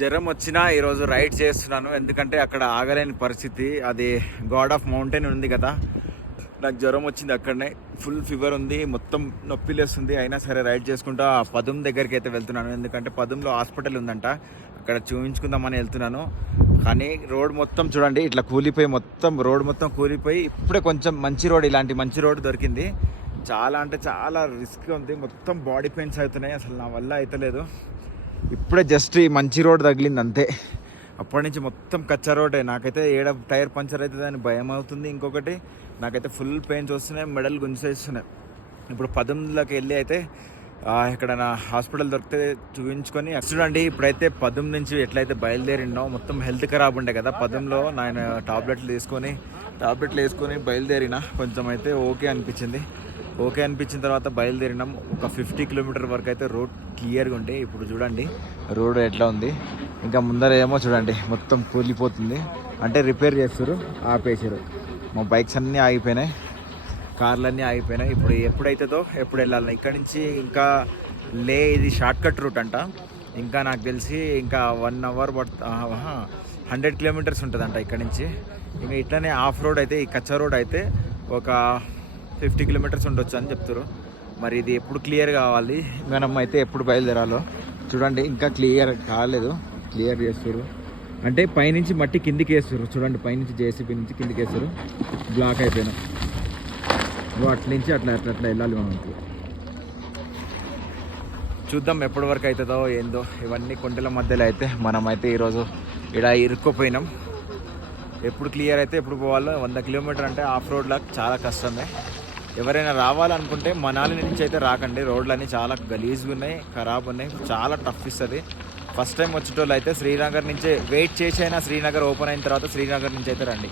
జ్వరం వచ్చినా ఈరోజు రైడ్ చేస్తున్నాను, ఎందుకంటే అక్కడ ఆగలేని పరిస్థితి. అది గాడ్ ఆఫ్ మౌంటైన్ ఉంది కదా, నాకు జ్వరం వచ్చింది అక్కడనే. ఫుల్ ఫీవర్ ఉంది, మొత్తం నొప్పి లేస్తుంది. అయినా సరే రైడ్ చేసుకుంటా పదుం దగ్గరికి అయితే వెళ్తున్నాను, ఎందుకంటే పదుంలో హాస్పిటల్ ఉందంట, అక్కడ చూపించుకుందామని వెళ్తున్నాను. కానీ రోడ్ మొత్తం చూడండి ఇట్లా కూలిపోయి, మొత్తం రోడ్ మొత్తం కూలిపోయి. ఇప్పుడే కొంచెం మంచి రోడ్, ఇలాంటి మంచి రోడ్ దొరికింది. చాలా అంటే చాలా రిస్క్ ఉంది, మొత్తం బాడీ పెయిన్స్ అవుతున్నాయి, అసలు నా వల్ల అవుతలేదు. ఇప్పుడే జస్ట్ ఈ మంచి రోడ్ తగిలింది అంతే, అప్పటి నుంచి మొత్తం కచ్చా రోడే. నాకైతే ఏడ టైర్ పంచర్ అవుతుంది అని భయం అవుతుంది. ఇంకొకటి నాకైతే ఫుల్ పెయిన్స్ వస్తున్నాయి, మెడల్ గుంజేస్తున్నాయి. ఇప్పుడు పదంలోకి వెళ్ళి అయితే ఇక్కడ నా హాస్పిటల్ దొరికితే చూపించుకొని చూడండి. ఇప్పుడైతే పదం నుంచి ఎట్లయితే బయలుదేరినో, మొత్తం హెల్త్ ఖరాబ్ ఉండే కదా పదంలో, నేను టాబ్లెట్లు వేసుకొని బయలుదేరిన. కొంచెం అయితే ఓకే అనిపించిన తర్వాత బయలుదేరినాం. ఒక 50 కిలోమీటర్ వరకు అయితే రోడ్ క్లియర్గా ఉంటే. ఇప్పుడు చూడండి రోడ్ ఎట్లా ఉంది. ఇంకా ముందర ఏమో చూడండి మొత్తం కూలిపోతుంది, అంటే రిపేర్ చేస్తారు, ఆపేసారు. మా బైక్స్ అన్నీ ఆగిపోయినాయి, కార్లన్నీ ఆగిపోయినాయి. ఇప్పుడు ఎప్పుడైతుందో ఎప్పుడు వెళ్ళాలి ఇక్కడ నుంచి. ఇంకా ఇది షార్ట్ కట్ రూట్ అంట. ఇంకా నాకు తెలిసి ఇంకా 1 అవర్ 100 కిలోమీటర్స్ ఉంటుందంట ఇక్కడ నుంచి. ఇంకా ఇట్లనే ఆఫ్ రోడ్ అయితే, ఈ కచ్చా రోడ్ అయితే ఒక 50 కిలోమీటర్స్ ఉండొచ్చు అని చెప్తారు. మరి ఇది ఎప్పుడు క్లియర్ కావాలి, మనం అయితే ఎప్పుడు బయలుదేరాలో చూడండి. ఇంకా క్లియర్ కాలేదు, క్లియర్ చేస్తారు అంటే పైనుంచి మట్టి కిందికి వేస్తారు. చూడండి పైనుంచి జేసీబీ నుంచి కిందికి వేస్తారు, బ్లాక్ అయిపోయినాం. అట్ల నుంచి అట్లా వెళ్ళాలి మనం. చూద్దాం ఎప్పటి వరకు అవుతుందో ఏందో. ఇవన్నీ కొండల మధ్యలో అయితే మనమైతే ఈరోజు ఇక్కడ ఇరుక్కుపోయినాం. ఎప్పుడు క్లియర్ అయితే ఎప్పుడు పోవాలో. 100 కిలోమీటర్ అంటే ఆఫ్ రోడ్లో చాలా కష్టమే. ఎవరైనా రావాలనుకుంటే మనాలి నుంచి అయితే రాకండి, రోడ్లన్నీ చాలా గలీజ్గా ఉన్నాయి, ఖరాబ్ ఉన్నాయి, చాలా టఫ్ ఇస్తుంది. ఫస్ట్ టైం వచ్చేటోళ్ళు అయితే శ్రీనగర్ నుంచే వెయిట్ చేసి అయినా శ్రీనగర్ ఓపెన్ అయిన తర్వాత శ్రీనగర్ నుంచి అయితే రండి.